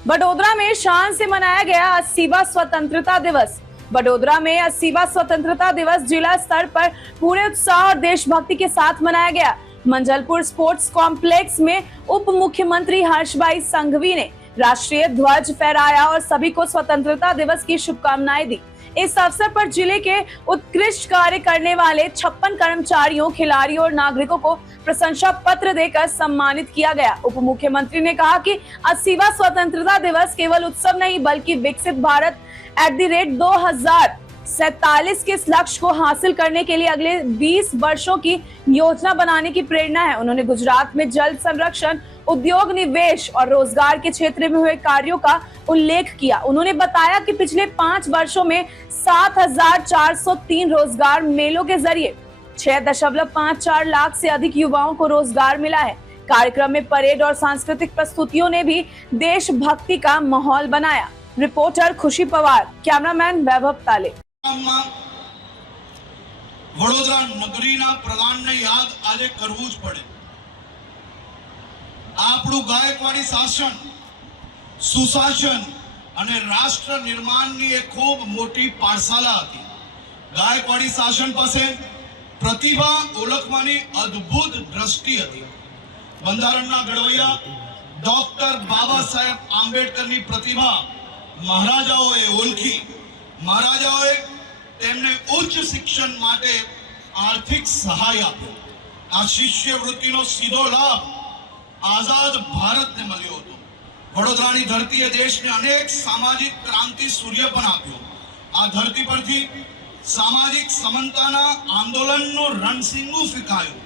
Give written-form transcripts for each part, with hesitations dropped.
वडोदरा में शान से मनाया गया 80वां स्वतंत्रता दिवस। वडोदरा में 80वां स्वतंत्रता दिवस जिला स्तर पर पूरे उत्साह और देशभक्ति के साथ मनाया गया। मंझलपुर स्पोर्ट्स कॉम्प्लेक्स में उप मुख्यमंत्री हर्षभाई संघवी ने राष्ट्रीय ध्वज फहराया और सभी को स्वतंत्रता दिवस की शुभकामनाएं दी। इस अवसर पर जिले के उत्कृष्ट कार्य करने वाले 56 कर्मचारियों, खिलाड़ियों और नागरिकों को प्रशंसा पत्र देकर सम्मानित किया गया। उप मुख्यमंत्री ने कहा कि 80वां स्वतंत्रता दिवस केवल उत्सव नहीं बल्कि विकसित भारत @2047 के इस लक्ष्य को हासिल करने के लिए अगले 20 वर्षों की योजना बनाने की प्रेरणा है। उन्होंने गुजरात में जल संरक्षण, उद्योग, निवेश और रोजगार के क्षेत्र में हुए कार्यों का उल्लेख किया। उन्होंने बताया कि पिछले 5 वर्षों में 7,403 रोजगार मेलों के जरिए 6.54 लाख से अधिक युवाओं को रोजगार मिला है। कार्यक्रम में परेड और सांस्कृतिक प्रस्तुतियों ने भी देशभक्ति का माहौल बनाया। रिपोर्टर खुशी पवार, कैमरामैन वैभव ताले। वडोदरा नगरीना प्रधानने याद આજે કરવું જ પડે। આપણું ગાયકવાડી શાસન, સુશાસન અને રાષ્ટ્ર નિર્માણની એક ખૂબ મોટી પાઠશાલા હતી। ગાયકવાડી શાસન પાસે પ્રતિભા ઓળખવાની અદ્ભુત દ્રષ્ટિ હતી। બંધારણના ઘડવૈયા ડોક્ટર બાબા સાહેબ આંબેડકરની પ્રતિભા મહારાજાઓએ ઓળખી। મહારાજાઓએ તેમને ઉચ્ચ શિક્ષણ માટે આર્થિક સહાય આપ્યો। આ શિષ્યવૃત્તિનો સીધો લાભ આઝાદ ભારતને મળ્યો હતો। વડોદરાની ધરતીએ દેશને અનેક સામાજિક ક્રાંતિ સૂર્ય પણ આપ્યો। આ ધરતી પરથી સામાજિક સમન્તાના આંદોલનનું રણસિંગું ફીંકાયું।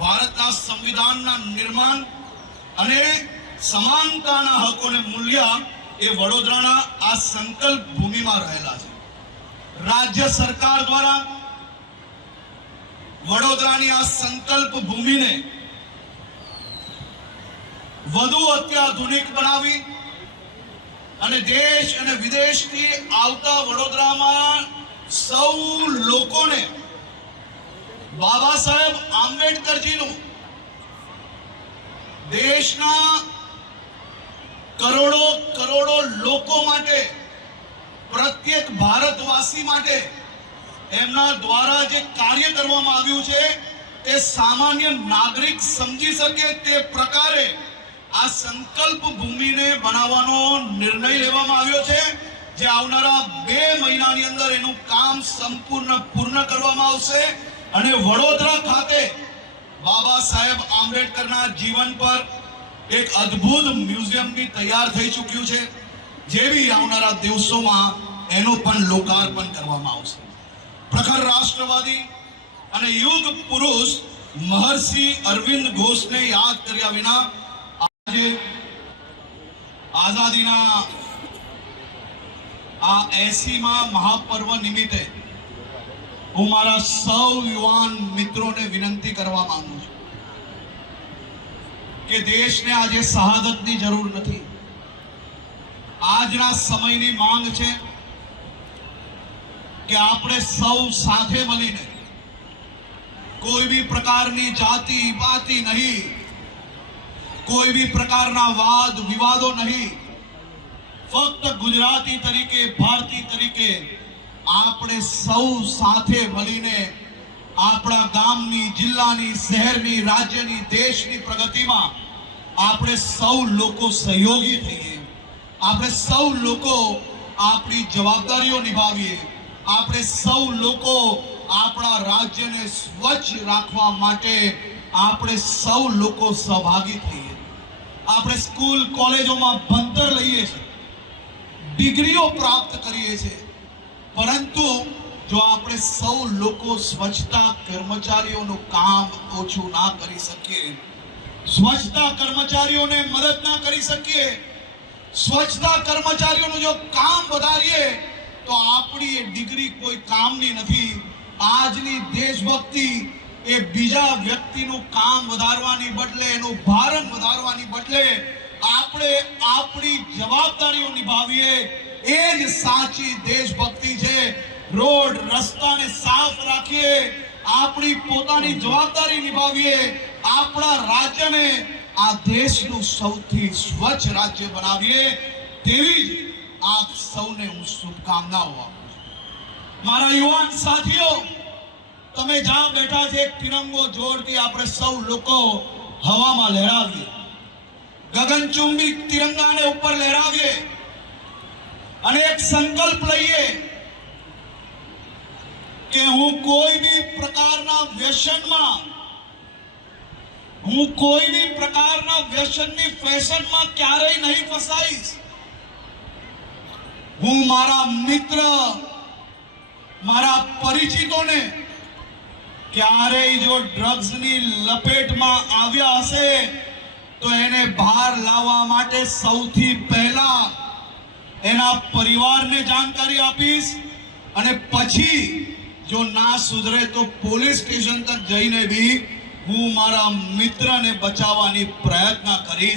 ભારતના સંવિધાનના નિર્માણ અને સમાનતાના હકોને મૂલ્ય એ વડોદરાના આ સંકલ્પ ભૂમિમાં રહેલા છે। રાજ્ય સરકાર દ્વારા વડોદરાની આ સંકલ્પ ભૂમિને વધુ અત્યાધુનિક બનાવી અને દેશ અને વિદેશથી આવતા વડોદરામાં સૌ લોકોને બાબા સાહેબ આંબેડકરજીનું દેશના કરોડો કરોડો લોકો માટે, પ્રત્યેક ભારતવાસી માટે એમના દ્વારા જે કાર્ય કરવામાં આવ્યું છે તે સામાન્ય નાગરિક સમજી શકે તે પ્રકારે આ સંકલ્પ ભૂમિને બનાવવાનો નિર્ણય લેવામાં આવ્યો છે, જે આવનારા 2 મહિનાની અંદર એનું કામ સંપૂર્ણ પૂર્ણ કરવામાં આવશે અને વડોદરા ખાતે બાબા સાહેબ આંબેડકરના જીવન પર એક અદ્ભુત મ્યુઝિયમ બી તૈયાર થઈ ચૂક્યું છે, જે બી આવનારા દિવસોમાં એનું પણ લોકાર્પણ કરવામાં આવશે। પ્રખર રાષ્ટ્રવાદી અને યુગ પુરુષ મહર્ષિ અરવિંદ ઘોષને યાદ કર્યા વિના આજે આઝાદીના આ 80મા મહાપર્વ નિમિત્તે હું મારા સૌ યુવાન મિત્રોને વિનંતી કરવા માંગુ છું કે દેશને આજે શહાદતની જરૂર નથી। આજના સમયની માંગ છે કે આપણે સૌ સાથે મળીને કોઈ બી પ્રકારની જાતિ પાતિ નહીં, કોઈ બી પ્રકારના વાદ વિવાદો નહીં, ફક્ત ગુજરાતી તરીકે, ભારતીય તરીકે આપણે સૌ સાથે મળીને આપણા ગામની, જિલ્લાની, શહેરની, રાજ્યની, દેશની પ્રગતિમાં આપણે સૌ લોકો સહયોગી થઈએ। આપણે સૌ લોકો આપણી જવાબદારીઓ નિભાવીએ। આપણે સૌ લોકો આપણા રાજ્યને સ્વચ્છ રાખવા માટે આપણે સૌ લોકો સહભાગી થઈએ। આપણે સ્કૂલ કોલેજોમાં ભણતર લઈએ છીએ, ડિગ્રીઓ પ્રાપ્ત કરીએ છીએ, પરંતુ જો આપણે સૌ લોકો સ્વચ્છતા કર્મચારીઓનું કામ ઓછું ના કરી શકીએ, સ્વચ્છતા કર્મચારીઓને મદદ ના કરી શકીએ, સ્વચ્છતા કર્મચારીઓનું જો કામ વધારીએ તો આપણી એ ડિગ્રી કોઈ કામની નથી। આજની દેશભક્તિ એ બીજા વ્યક્તિનું કામ વધારવાની બદલે, એનું ભારણ વધારવાની બદલે આપણે આપણી જવાબદારીઓ નિભાવીએ, એ જ સાચી દેશભક્તિ છે। રોડ રસ્તાને સાફ રાખીએ, આપણી પોતાની જવાબદારી નિભાવીએ, આપણા રાજ્યને, આ દેશનું સૌથી સ્વચ્છ રાજ્ય બનાવીએ તેવી જ આપ સૌને હું શુભકામનાઓ આપું છું. મારા યુવાન સાથીઓ, તમે જ્યાં બેઠા છે, એક તિરંગો જોરથી આપણે સૌ લોકો હવામાં લહેરાવીએ, ગગનચુંબી તિરંગાને ઉપર લહેરાવીએ અને એક સંકલ્પ લઈએ કે હું કોઈ બી પ્રકારના વ્યસનની ફેશનમાં ક્યારેય નહીં ફસાઈશ. હું મારા મિત્ર, મારા પરિચિતોને ક્યારેય જો ડ્રગ્સની લપેટમાં આવ્યા હશે તો એને બહાર લાવવા માટે સૌથી પહેલા એના પરિવારને જાણકારી આપીશ અને પછી જો ના સુધરે તો પોલીસ સ્ટેશન તક જઈને બી હું મારા મિત્રને બચાવવાની પ્રયત્ન કરીશ.